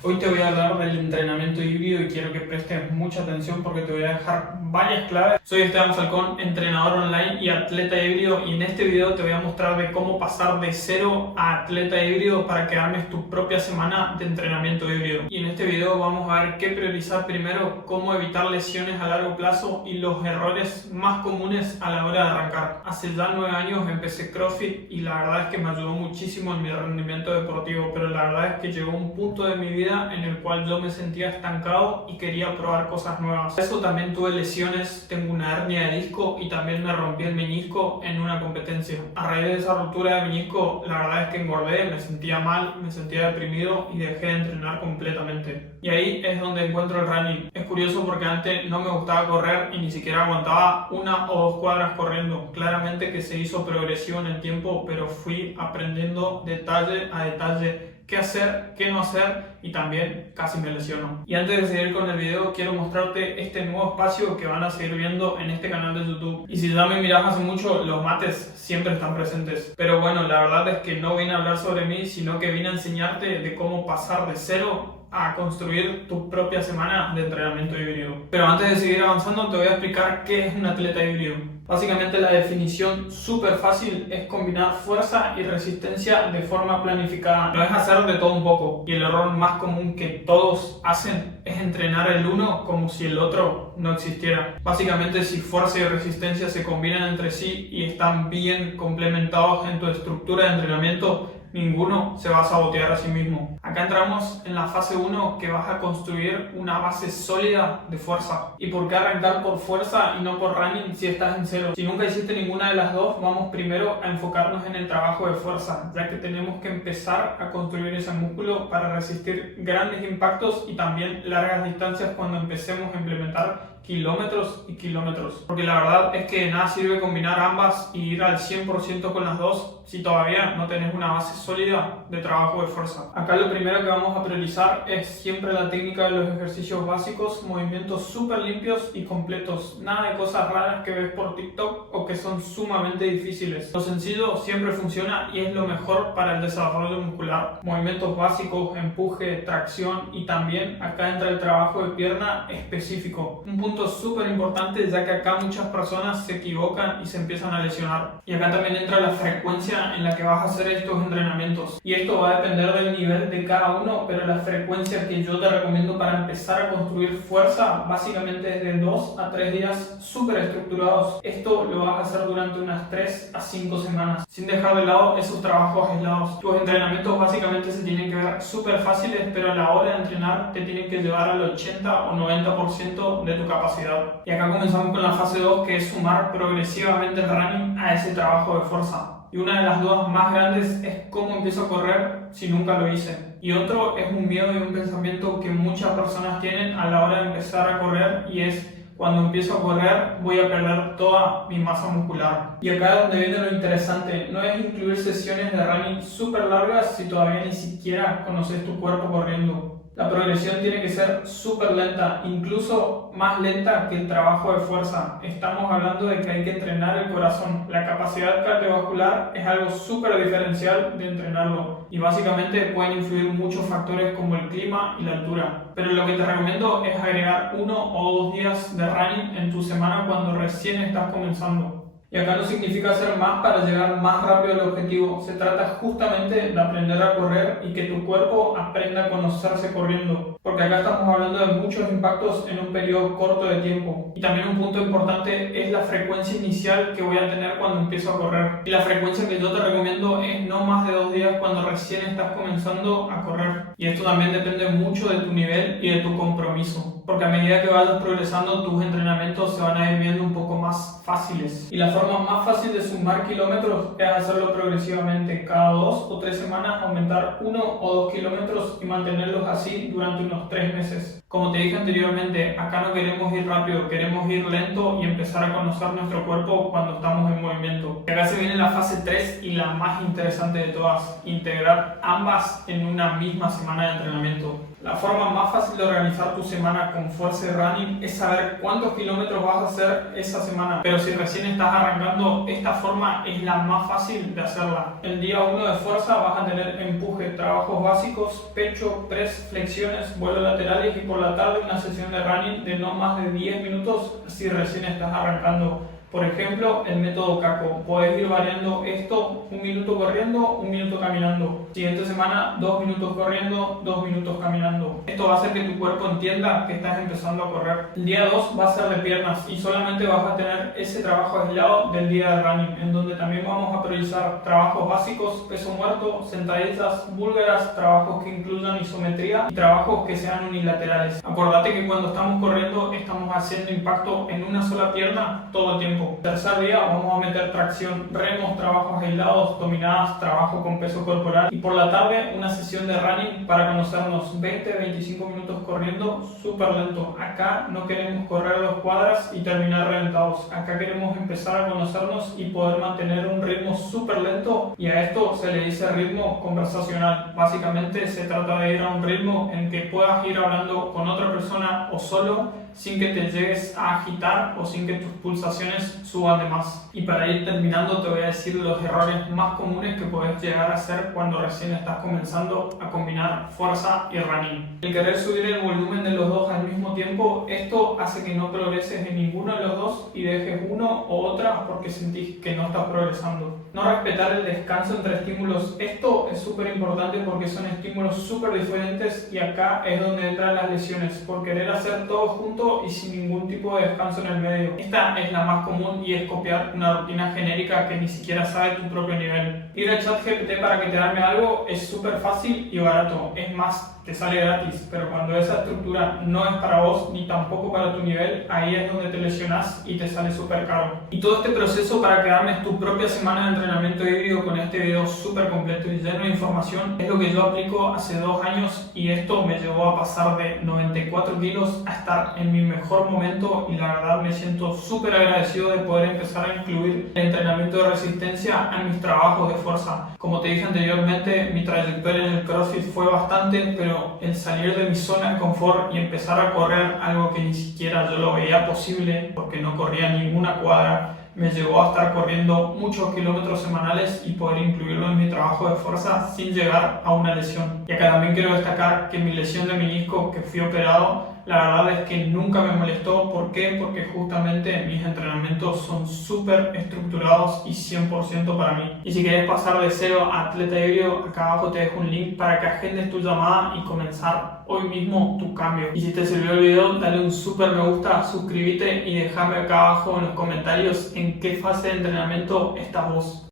Hoy te voy a hablar del entrenamiento híbrido y quiero que prestes mucha atención porque te voy a dejar varias claves. Soy Esteban Falcón, entrenador online y atleta híbrido, y en este video te voy a mostrar de cómo pasar de cero a atleta híbrido para que armes tu propia semana de entrenamiento híbrido. Y en este video vamos a ver qué priorizar primero, cómo evitar lesiones a largo plazo y los errores más comunes a la hora de arrancar. Hace ya 9 años empecé CrossFit y la verdad es que me ayudó muchísimo en mi rendimiento deportivo, pero la verdad es que llegó un punto de mi vida en el cual yo me sentía estancado y quería probar cosas nuevas. Por eso también tuve lesiones, tengo una hernia de disco y también me rompí el menisco en una competencia. A raíz de esa ruptura de menisco, la verdad es que engordé, me sentía mal, me sentía deprimido y dejé de entrenar completamente. Y ahí es donde encuentro el running. Es curioso porque antes no me gustaba correr y ni siquiera aguantaba 1 o 2 cuadras corriendo. Claramente que se hizo progresivo en el tiempo, pero fui aprendiendo detalle a detalle qué hacer, qué no hacer, y también casi me lesiono. Y antes de seguir con el video, quiero mostrarte este nuevo espacio que van a seguir viendo en este canal de YouTube. Y si ya me miras hace mucho, los mates siempre están presentes. Pero bueno, la verdad es que no vine a hablar sobre mí, sino que vine a enseñarte de cómo pasar de cero a construir tu propia semana de entrenamiento híbrido. Pero antes de seguir avanzando, te voy a explicar qué es un atleta híbrido. Básicamente la definición súper fácil es combinar fuerza y resistencia de forma planificada. No es hacer de todo un poco, y el error más común que todos hacen es entrenar el uno como si el otro no existiera. Básicamente, si fuerza y resistencia se combinan entre sí y están bien complementados en tu estructura de entrenamiento, ninguno se va a sabotear a sí mismo. Acá entramos en la fase 1, que vas a construir una base sólida de fuerza. ¿Y por qué arrancar por fuerza y no por running si estás en cero? Si nunca hiciste ninguna de las dos, vamos primero a enfocarnos en el trabajo de fuerza, ya que tenemos que empezar a construir ese músculo para resistir grandes impactos y también largas distancias cuando empecemos a implementar kilómetros y kilómetros. Porque la verdad es que de nada sirve combinar ambas y ir al 100% con las dos si todavía no tenés una base sólida de trabajo de fuerza. Acá lo primero que vamos a priorizar es siempre la técnica de los ejercicios básicos, movimientos súper limpios y completos, nada de cosas raras que ves por TikTok o que son sumamente difíciles. Lo sencillo siempre funciona y es lo mejor para el desarrollo muscular. Movimientos básicos, empuje, tracción, y también acá entra el trabajo de pierna específico. Un punto súper importante, ya que acá muchas personas se equivocan y se empiezan a lesionar. Y acá también entra la frecuencia en la que vas a hacer estos entrenamientos, y esto va a depender del nivel de cada uno, pero la frecuencia que yo te recomiendo para empezar a construir fuerza básicamente es de 2 a 3 días súper estructurados. Esto lo vas a hacer durante unas 3 a 5 semanas, sin dejar de lado esos trabajos aislados. Tus entrenamientos básicamente se tienen que ver súper fáciles, pero a la hora de entrenar te tienen que llevar al 80 o 90% de tu capacidad. Y acá comenzamos con la fase 2, que es sumar progresivamente el running a ese trabajo de fuerza. Y una de las dudas más grandes es cómo empiezo a correr si nunca lo hice. Y otro es un miedo y un pensamiento que muchas personas tienen a la hora de empezar a correr, y es: cuando empiezo a correr voy a perder toda mi masa muscular. Y acá es donde viene lo interesante. No es incluir sesiones de running súper largas si todavía ni siquiera conoces tu cuerpo corriendo. La progresión tiene que ser súper lenta, incluso más lenta que el trabajo de fuerza. Estamos hablando de que hay que entrenar el corazón. La capacidad cardiovascular es algo súper diferencial de entrenarlo, y básicamente pueden influir muchos factores como el clima y la altura. Pero lo que te recomiendo es agregar 1 o 2 días de running en tu semana cuando recién estás comenzando. Y acá no significa hacer más para llegar más rápido al objetivo. Se trata justamente de aprender a correr y que tu cuerpo aprenda a conocerse corriendo. Porque acá estamos hablando de muchos impactos en un periodo corto de tiempo. Y también un punto importante es la frecuencia inicial que voy a tener cuando empiezo a correr. Y la frecuencia que yo te recomiendo es no más de 2 días cuando recién estás comenzando a correr. Y esto también depende mucho de tu nivel y de tu compromiso. Porque a medida que vayas progresando, tus entrenamientos se van a ir viendo un poco más fáciles. Y la forma más fácil de sumar kilómetros es hacerlo progresivamente. Cada 2 o 3 semanas aumentar 1 o 2 kilómetros y mantenerlos así durante unos 3 meses. Como te dije anteriormente, acá no queremos ir rápido, queremos ir lento y empezar a conocer nuestro cuerpo cuando estamos en movimiento. Y acá se viene la fase 3 y la más interesante de todas: integrar ambas en una misma semana de entrenamiento. La forma más fácil de organizar tu semana con fuerza y running es saber cuántos kilómetros vas a hacer esa semana. Pero si recién estás arrancando, esta forma es la más fácil de hacerla. El día 1 de fuerza vas a tener empuje, trabajos básicos, pecho, press, flexiones, vuelos laterales y por la tarde una sesión de running de no más de 10 minutos si recién estás arrancando. Por ejemplo, el método Kako. Puedes ir variando esto, 1 minuto corriendo, 1 minuto caminando. Siguiente semana, 2 minutos corriendo, 2 minutos caminando. Esto va a hacer que tu cuerpo entienda que estás empezando a correr. El día 2 va a ser de piernas y solamente vas a tener ese trabajo aislado del día de running, en donde también vamos a priorizar trabajos básicos, peso muerto, sentadillas, búlgaras, trabajos que incluyan isometría y trabajos que sean unilaterales. Acordate que cuando estamos corriendo estamos haciendo impacto en una sola pierna todo el tiempo. Tercer día vamos a meter tracción, remos, trabajos aislados, dominadas, trabajo con peso corporal y por la tarde una sesión de running para conocernos 20-25 minutos corriendo súper lento. Acá no queremos correr 2 cuadras y terminar reventados. Acá queremos empezar a conocernos y poder mantener un ritmo súper lento y a esto se le dice ritmo conversacional. Básicamente se trata de ir a un ritmo en que puedas ir hablando con otra persona o solo sin que te llegues a agitar o sin que tus pulsaciones suban de más. Y para ir terminando te voy a decir los errores más comunes que puedes llegar a hacer cuando recién estás comenzando a combinar fuerza y running. El querer subir el volumen de los dos al mismo tiempo, esto hace que no progreses en ninguno de los dos y dejes uno o otra porque sentís que no estás progresando. No respetar el descanso entre estímulos, esto es súper importante porque son estímulos súper diferentes y acá es donde entran las lesiones por querer hacer todo junto y sin ningún tipo de descanso en el medio. Esta es la más común y es copiar una rutina genérica que ni siquiera sabe tu propio nivel. Ir a ChatGPT para que te arme algo es súper fácil y barato, es más, te sale gratis, pero cuando esa estructura no es para vos ni tampoco para tu nivel, ahí es donde te lesionás y te sale súper caro. Y todo este proceso para que armes tu propia semana de entrenamiento híbrido con este video súper completo y lleno de información es lo que yo aplico hace 2 años y esto me llevó a pasar de 94 kilos a estar en mi mejor momento y la verdad me siento súper agradecido de poder empezar a incluir el entrenamiento de resistencia en mis trabajos de fuerza. Como te dije anteriormente, mi trayectoria en el CrossFit fue bastante, pero el salir de mi zona de confort y empezar a correr algo que ni siquiera yo lo veía posible porque no corría ninguna cuadra, me llevó a estar corriendo muchos kilómetros semanales y poder incluirlo en mi trabajo de fuerza sin llegar a una lesión. Y acá también quiero destacar que mi lesión de menisco que fui operado, la verdad es que nunca me molestó. ¿Por qué? Porque justamente mis entrenamientos son súper estructurados y 100% para mí. Y si quieres pasar de 0 a atleta híbrido, acá abajo te dejo un link para que agendes tu llamada y comenzar hoy mismo tu cambio. Y si te sirvió el video, dale un súper me gusta, suscríbete y déjame acá abajo en los comentarios en qué fase de entrenamiento estás vos.